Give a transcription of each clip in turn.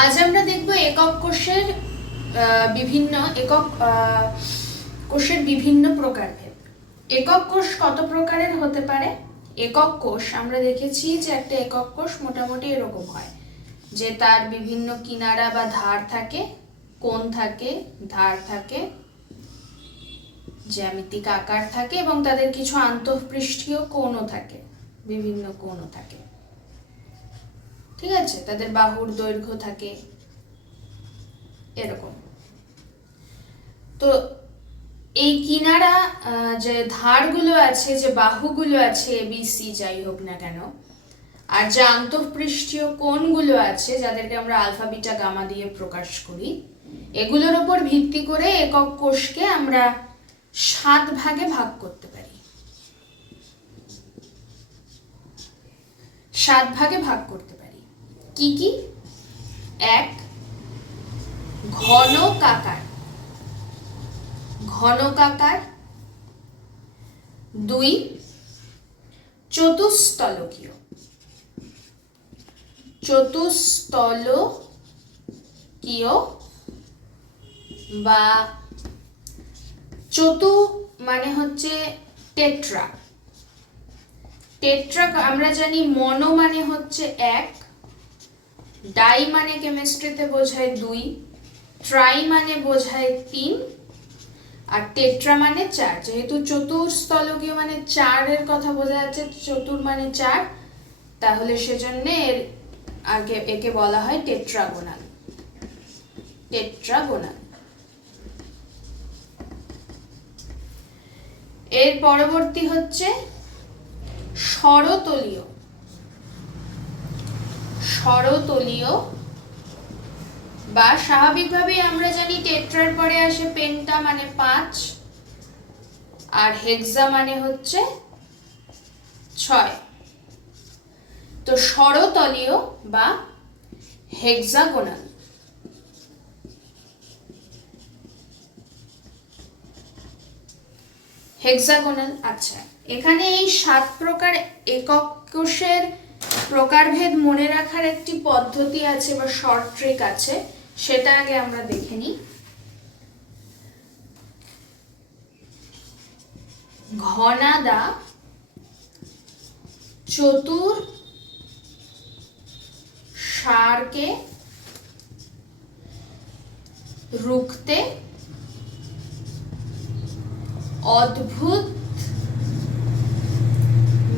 আজ আমরা দেখব একক কোষের বিভিন্ন, একক কোষের বিভিন্ন প্রকারভেদ। একক কোষ কত প্রকারের হতে পারে? একক কোষ, আমরা দেখেছি যে একটা একক কোষ মোটামুটি এরকম হয় যে তার বিভিন্ন কিনারা বা ধার থাকে, কোণ থাকে, ধার থাকে, জ্যামিতিক আকার থাকে এবং তাদের কিছু আন্তঃপৃষ্ঠীয় কোণও থাকে, বিভিন্ন কোণও থাকে। ঠিক আছে? তাদের বাহুর দৈর্ঘ্য থাকে এরকম। তো এই কিনারা যে ধারগুলো আছে, যে বাহুগুলো আছে এবিসি যাই হোক না কেন, আর যে আন্তঃপৃষ্ঠীয় কোণগুলো আছে, যাদেরকে আমরা আলফা, বিটা, গামা দিয়ে প্রকাশ করি, এগুলোর ওপর ভিত্তি করে একক কোষকে আমরা সাত ভাগে ভাগ করতে পারি। সাত ভাগে ভাগ করতে পারি। কি কি? এক, ঘন কাকার। ঘন কাকার। দুই চতুস্তলকীয় চতুস্তলকীয় বা চতু মানে হচ্ছে টেট্রা। টেট্রা আমরা জানি মনো মানে হচ্ছে এক ডাই মানে কেমিস্ট্রিতে বোঝায় দুই, ট্রাই মানে বোঝায় তিন, আর টেট্রা মানে চার। যেহেতু চতুর্স্থলকীয় মানে চারের কথা বোঝা যাচ্ছে, চতুর মানে চার, তাহলে সেজন্য এর আগে একে বলা হয় টেট্রাগোনাল। টেট্রাগোনাল। এর পরবর্তী হচ্ছে স্বরতলীয় স্বরতলীয় বা স্বাভাবিকভাবেই আমরা জানি টেট্রার পরে আসে পেন্টা মানে পাঁচ, আর হেক্সা মানে হচ্ছে ছয়। তো স্বরতলীয় বা হেক্সাগোনাল। হেক্সাগোনাল আচ্ছা। এখানে এই সাত প্রকার একক কোষের প্রকারভেদ মনে রাখার একটি পদ্ধতি আছে বা শর্ট ট্রিক আছে, সেটা আগে আমরা দেখে নিই। ঘনাদা চতুর সারকে রুখতে অদ্ভুত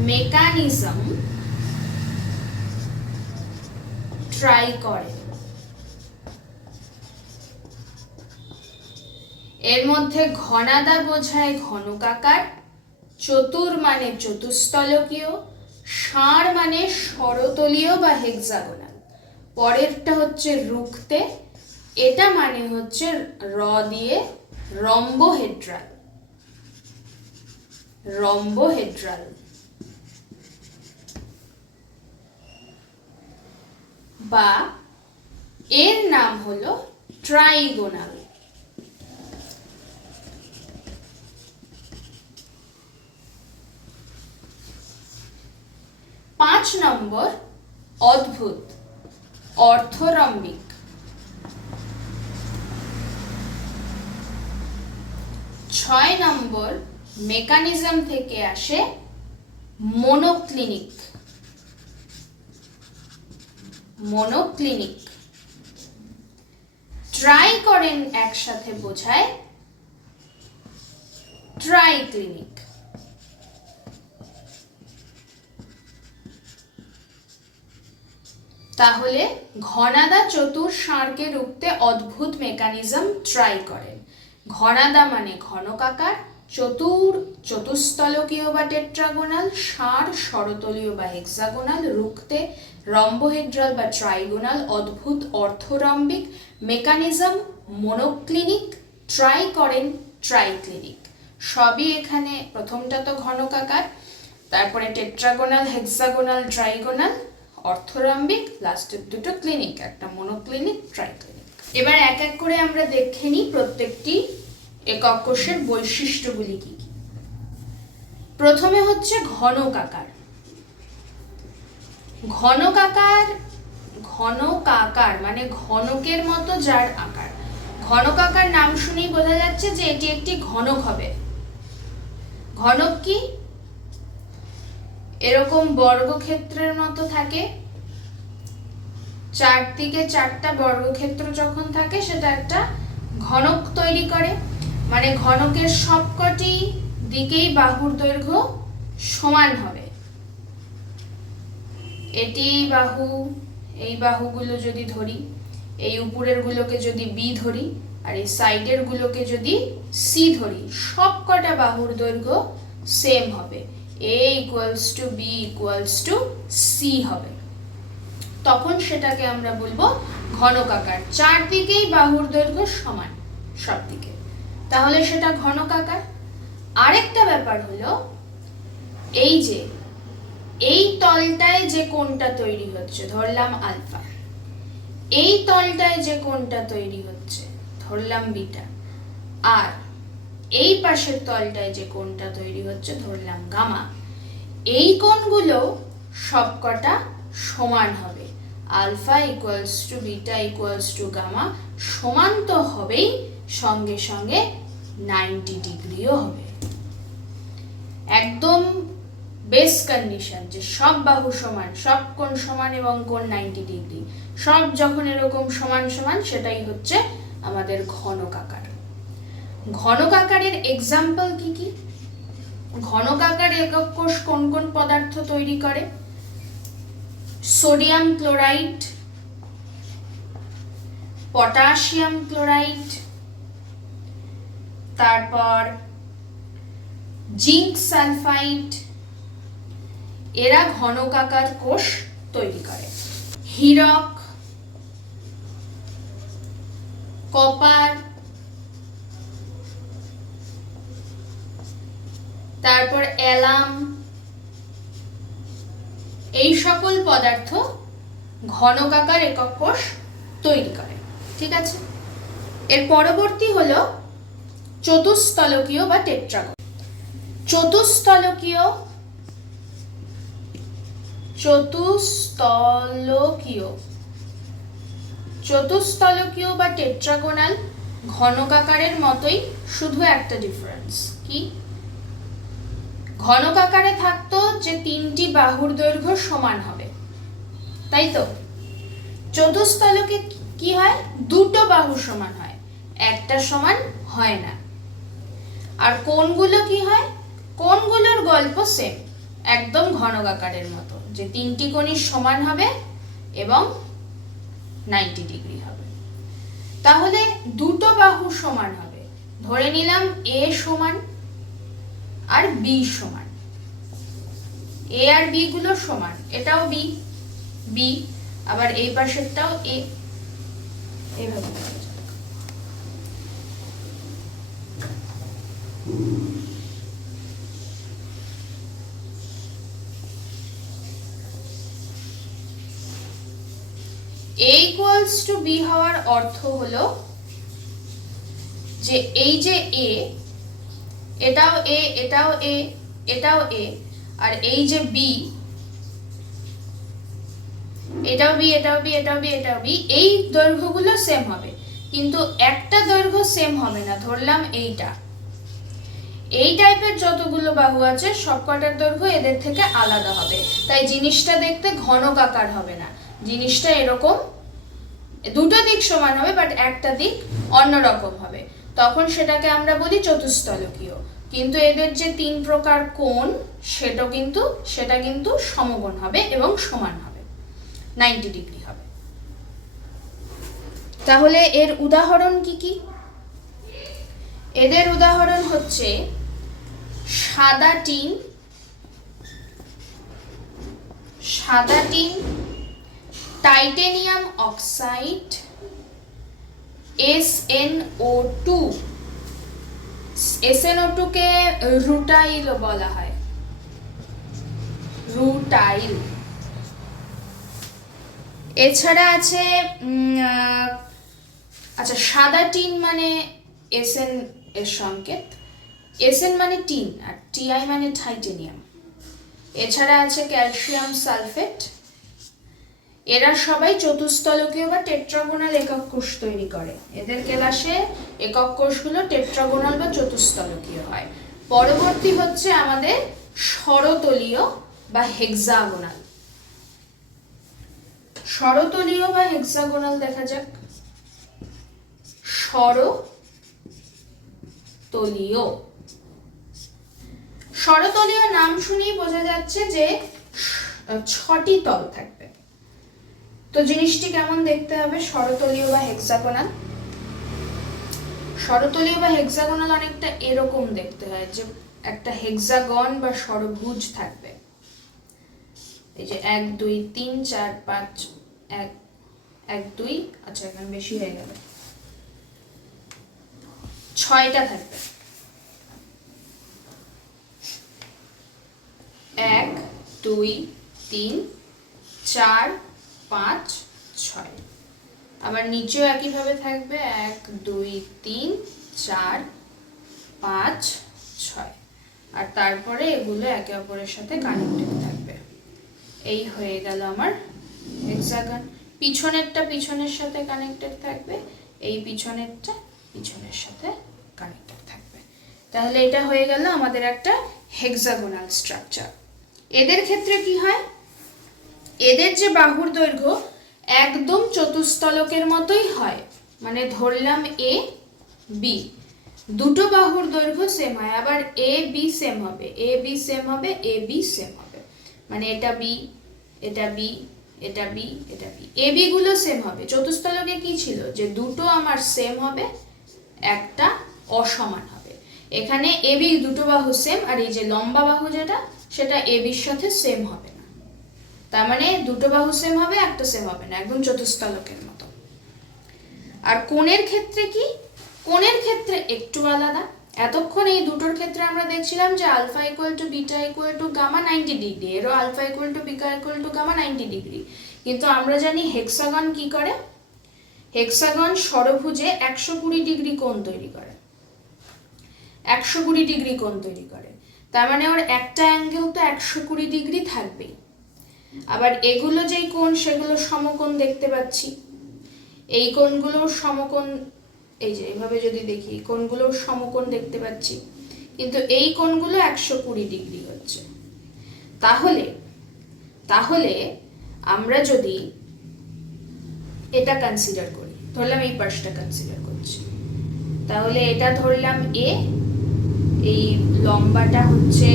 মেকানিজম ট্রাই করে। এর মধ্যে ঘনাদা বোঝায় ঘনকাকার, চতুর মানে চতুস্তলকীয় ষাঁড় মানে ষড়তলীয় বা হেক্সাগোনাল পরেরটা হচ্ছে রুখতে, এটা মানে হচ্ছে র দিয়ে রম্বোহেড্রাল। রম্বোহেড্রাল। বা এর নাম হলো ট্রাইগোনাল। পাঁচ নম্বর, অদ্ভুত অর্থরম্বিক ছয় নম্বর, মেকানিজম থেকে আসে মোনোক্লিনিক মোনোক্লিনিক ট্রাই করেন একসাথে বোঝায় ট্রাই ক্লিনিক তাহলে ঘনাদা চতুর ষাঁড়কে রুখতে অদ্ভুত মেকানিজম ট্রাই করেন। ঘনাদা মানে ঘনকাকার, চতুর চতুস্তলকীয় বা টেট্রাগোনাল ষাঁড় ষড়তলীয় বা হেক্সাগোনাল রুখতে রম্বোহেড্রাল বা ট্রাইগোনাল অদ্ভুত অর্থরম্বিক মেকানিজম মনোক্লিনিক ট্রাই করেন ট্রাইক্লিনিক। সবই এখানে প্রথমটা তো ঘনকাকার তারপরে টেট্রাগোনাল, হেক্সাগোনাল, ট্রাইগোনাল, অর্থরম্বিক লাস্টের দুটো ক্লিনিক একটা মনোক্লিনিক ট্রাইক্লিনিক এবার এক এক করে আমরা দেখে নিই প্রত্যেকটি একক কোষের বৈশিষ্ট্যগুলি কি কি। প্রথমে হচ্ছে ঘনকাকার ঘনকাকার ঘনকাকার মানে ঘনকের মতো যার আকার। ঘনকাকার নাম শুনেই বোঝা যাচ্ছে যে এটি একটি ঘনক হবে। ঘনক কি? এরকম বর্গক্ষেত্রের মতো থাকে। চারদিকে চারটা বর্গক্ষেত্র যখন থাকে, সেটা একটা ঘনক তৈরি করে। মানে ঘনকের সবকটি দিকেই বাহুর দৈর্ঘ্য সমান হবে। এটি বাহু, এই বাহুগুলো যদি ধরি, এই উপরের গুলোকে যদি বি ধরি, আর এই সাইডের গুলোকে যদি সি ধরি, সবকটা বাহুর দৈর্ঘ্য সেম হবে। A equals to B equals to C হবে। তখন সেটাকে আমরা বলব ঘনকাকার। চারদিকেই বাহুর দৈর্ঘ্য সমান সব দিকে তাহলে সেটা ঘনকাকার। আরেকটা ব্যাপার হলো, এই যে এই তলটায় যে কোণটা তৈরি হচ্ছে, ধরলাম আলফা। এই তলটায় যে কোণটা তৈরি হচ্ছে, ধরলাম বিটা। আর এই পাশের তলটায় যে কোণটা তৈরি হচ্ছে, ধরলাম গামা। এই কোণগুলো সবকটা সমান হবে। Alpha equals to beta equals to gamma সমান তো হবেই, সঙ্গে সঙ্গে নাইনটি ডিগ্রিও হবে। একদম বেস কন্ডিশন যে সব বাহু সমান, সব কোণ সমান এবং কোণ নাইনটি ডিগ্রি সব যখন এরকম সমান সমান, সেটাই হচ্ছে আমাদের ঘনকাকার। ঘনকাকারের এক্সাম্পল কি কি? ঘনকাকার একক কোষ কোন কোন পদার্থ তৈরি করে? সোডিয়াম ক্লোরাইড পটাশিয়াম ক্লোরাইড তারপর জিঙ্ক সালফাইড এরা ঘনকাকার কোষ তৈরি করে। হীরক, কপার, তারপর অ্যালাম এই সকল পদার্থ ঘনকাকার একক কোষ তৈরি করে, ঠিক আছে? এর পরবর্তী হলো চতুস্তলকীয় বা টেট্রাগন। চতুস্তলকীয় চতুস্তলকীয় চতুস্তলকীয় বা টেট্রাগোনাল ঘনকাকারের মতোই শুধু একটা ডিফারেন্স কি? ঘনকাকারে থাকতো যে তিনটি বাহুর দৈর্ঘ্য সমান হবে। তাই তো? চতুস্তলকে কি হয়? দুটো বাহু সমান হয়। একটা সমান হয় না। আর কোনগুলো কি হয়? কোনগুলোর গল্প সেম একদম ঘনকাকারের মতো। যে তিনটি কোণই সমান হবে এবং নাইনটি ডিগ্রি হবে। তাহলে দুটো বাহু সমান হবে। ধরে নিলাম এ সমান আর বি সমান। এ আর বি গুলো সমান, এটাও বি বি, আবার এই পাশেরটাও এ। এইভাবে এ ইকুয়ালস টু বি হওয়ার অর্থ হলো যে এই যে এ এটাও এ এটাও এ এটাও এ আর এই যে বি এটাও বি এটাও বি এটাও বি এটাও বি এই দৈর্ঘ্যগুলো সেম হবে। কিন্তু একটা দৈর্ঘ্য সেম হবে না, ধরলাম এইটা। এই টাইপের যতগুলো বাহু আছে, সবকটার দৈর্ঘ্য এদের থেকে আলাদা হবে। তাই জিনিসটা দেখতে ঘনকাকার হবে না। জিনিসটা এরকম, দুটো দিক সমান হবে বাট একটা দিক অন্যরকম হবে। তখন সেটাকে আমরা বলি চতুস্তলকীয় কিন্তু এদের যে তিন প্রকার কোণ, সেটা কিন্তু সেটা কিন্তু সমকোণ হবে এবং সমান হবে। নাইনটি ডিগ্রি হবে। তাহলে এর উদাহরণ কি কি? এদের উদাহরণ হচ্ছে সাদা টিন সাদা tin titanium oxide SNO two SNO টুকে রুটাইল বলা হয়। রুটাইল এছাড়া আছে আচ্ছা সাদা টিন মানে এসএন এর সংকেত। এসএন মানে টিন, আর টিআই মানে টাইটেনিয়াম এছাড়া আছে ক্যালসিয়াম সালফেট এরা সবাই চতুস্তলকীয় বা টেট্রাগোনাল একক কোষ তৈরি করে। এদের কেলাসে একক কোষগুলো টেট্রাগোনাল বা চতুস্তলকীয় হয়। পরবর্তী হচ্ছে আমাদের ষড়তলীয় বা হেক্সাগোনাল। ষড়তলীয় বা হেক্সাগোনাল দেখা যাক। ষড়তলীয় ষড়তলীয় নাম শুনেই বোঝা যাচ্ছে যে ছটি তল থাকবে তো জিনিসটি কেমন দেখতে হবে? শরতলীয় বা হেক্সাগোনাল শরতলীয় বা হেক্সাগোনাল অনেকটা এরকম দেখতে হয় যে একটা হেক্সাগন বা ষড়ভুজ থাকবে। এই যে এক, দুই, তিন, চার, পাঁচ, এক এক, দুই আচ্ছা এখানে বেশি হয়ে গেল। ছয়টা থাকবে। এক, দুই, তিন, চার পাঁচ, ছয়। আবার নিচেও একইভাবে থাকবে এক, দুই, তিন, চার, পাঁচ, ছয়। আর তারপরে এগুলো একে অপরের সাথে কানেক্টেড থাকবে। এই হয়ে গেল আমার হেক্সাগন পিছনেরটা পিছনের সাথে কানেক্টেড থাকবে, এই পিছনেরটা পিছনের সাথে কানেক্টেড থাকবে। তাহলে এটা হয়ে গেল আমাদের একটা হেক্সাগোনাল স্ট্রাকচার এদের ক্ষেত্রে কি হয়? এদের যে বাহুর দৈর্ঘ্য একদম চতুস্থলকের মতোই হয়। মানে ধরলাম এ বি দুটো বাহুর দৈর্ঘ্য সেম হয়, আবার এ বি সেম হবে। এ বি সেম হবে এ বি সেম হবে। মানে এটা বি এটা বি এটা বি এটা বি এ বি গুলো সেম হবে। চতুস্তলকে কি ছিল? যে দুটো আমার সেম হবে, একটা অসমান হবে। এখানে এ বি দুটো বাহু সেম আর এই যে লম্বা বাহু যেটা, সেটা এ বির সাথে সেম হবে। তার মানে দুটো বাহু সেম হবে, একটা সেম হবে না, একদম চতুস্তলকের মতো। আর কোণের ক্ষেত্রে কি? কোণের ক্ষেত্রে একটু আলাদা। এতক্ষণ এই দুটোর ক্ষেত্রে আমরা দেখছিলাম যে alpha equal to beta equal to gamma ninety degree এরও alpha equal to beta equal to gamma ninety degree কিন্তু আমরা জানি হেক্সাগন কি করে? হেক্সাগন ষড়ভুজে একশো কুড়ি ডিগ্রি কোণ তৈরি করে। একশো কুড়ি ডিগ্রি কোণ তৈরি করে। তার মানে ওর একটা অ্যাঙ্গেল তো একশো কুড়ি ডিগ্রি থাকবেই। আবার এগুলো যেই কোণ, সেগুলো সমকোণ দেখতে পাচ্ছি। এই কোণগুলোর সমকোণ, এই যে এইভাবে যদি দেখি কোণগুলোর সমকোণ দেখতে পাচ্ছি। কিন্তু এই কোণগুলো একশো কুড়ি ডিগ্রি হচ্ছে। তাহলে তাহলে আমরা যদি এটা কনসিডার করি, ধরলাম এই পাশটা কনসিডার করছি। তাহলে এটা ধরলাম এ এই লম্বাটা হচ্ছে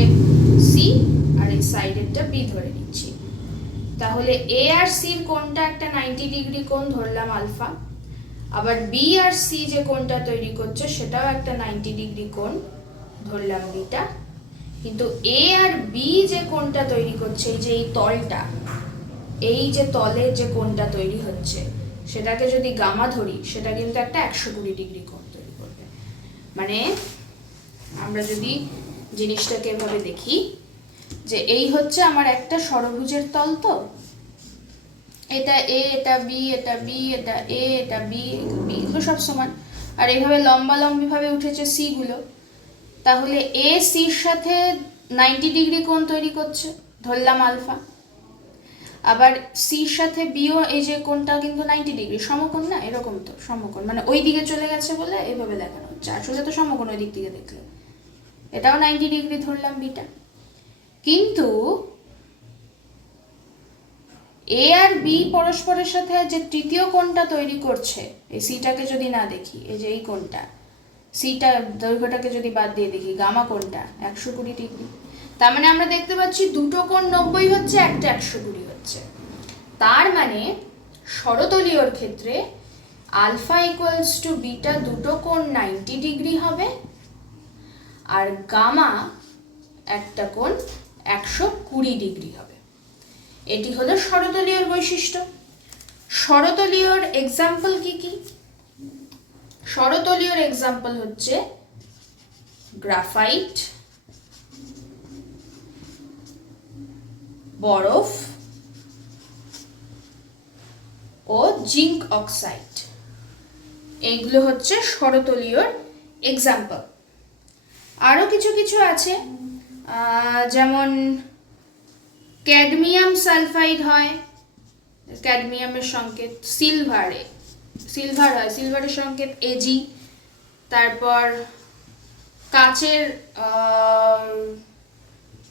সি আর এই সাইডেরটা বি ধরে নিচ্ছি। তাহলে এ আর সির কোনটা একটা নাইনটি ডিগ্রি কোণ ধরলাম আলফা। আবার বি আর সি যে কোণটা তৈরি করছে, সেটাও একটা নাইনটি ডিগ্রি কোণ ধরলাম বিটা। কিন্তু এ আর বি যে কোণটা তৈরি করছে, এই যে এই তলটা, এই যে তলের যে কোণটা তৈরি হচ্ছে, সেটাকে যদি গামা ধরি, সেটা কিন্তু একটা একশো কুড়ি ডিগ্রি কোণ তৈরি করবে। মানে আমরা যদি জিনিসটাকে এভাবে দেখি যে এই হচ্ছে আমার একটা ষড়ভুজের তল তো। এটা এ, এটা বি এটা বি, এটা এ, এটা বি বি, এগুলো সব সমান। আর এইভাবে লম্বা লম্বিভাবে উঠেছে সি গুলো। তাহলে এ সির সাথে নাইনটি ডিগ্রি কোণ তৈরি করছে, ধরলাম আলফা। আবার সির সাথে বিও এই যে কোণটা কিন্তু নাইনটি ডিগ্রি সমকোণ না? এরকম তো, সমকোণ। মানে ওই দিকে চলে গেছে বলে এভাবে দেখানো হচ্ছে। আসলে তো সমকোণ ওই দিক থেকে দেখলে। এটাও নাইনটি ডিগ্রি ধরলাম বিটা কিন্তু এ আর বি পরস্পরের সাথে যে তৃতীয় কোণটা তৈরি করছে, এই সিটাকে যদি না দেখি, এই যে এই কোণটা সিটা দৈর্ঘ্যটাকে যদি বাদ দিয়ে দেখি, গামা কোণটা, একশো কুড়ি ডিগ্রি, তার মানে আমরা দেখতে পাচ্ছি দুটো কোণ নব্বই হচ্ছে, একটা একশো কুড়ি হচ্ছে। তার মানে ষড়তলীয়র ক্ষেত্রে আলফা ইকুয়ালস টু বিটা দুটো কোণ নাইনটি ডিগ্রি হবে, আর গামা একটা কোণ একশো কুড়ি ডিগ্রি হবে। এটি হলো ষড়তলীয়র বৈশিষ্ট্য। শরতলীয়র এক্সাম্পল কি কি? শরতলীয়র এক্সাম্পল হচ্ছে গ্রাফাইট বরফ ও জিঙ্ক অক্সাইড এইগুলো হচ্ছে শরতলীয়র এক্সাম্পল আরও কিছু কিছু আছে? যেমন ক্যাডমিয়াম সালফাইড হয়, ক্যাডমিয়ামের সংকেত সিলভারে। সিলভার হয়, সিলভারের সংকেত এজি তারপর কাচের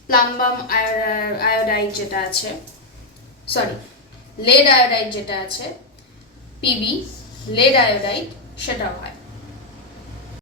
প্লাম্বাম আয়োডাইড যেটা আছে সরি লেড আয়োডাইড যেটা আছে পিবি লেড আয়োডাইড, সেটাও হয়।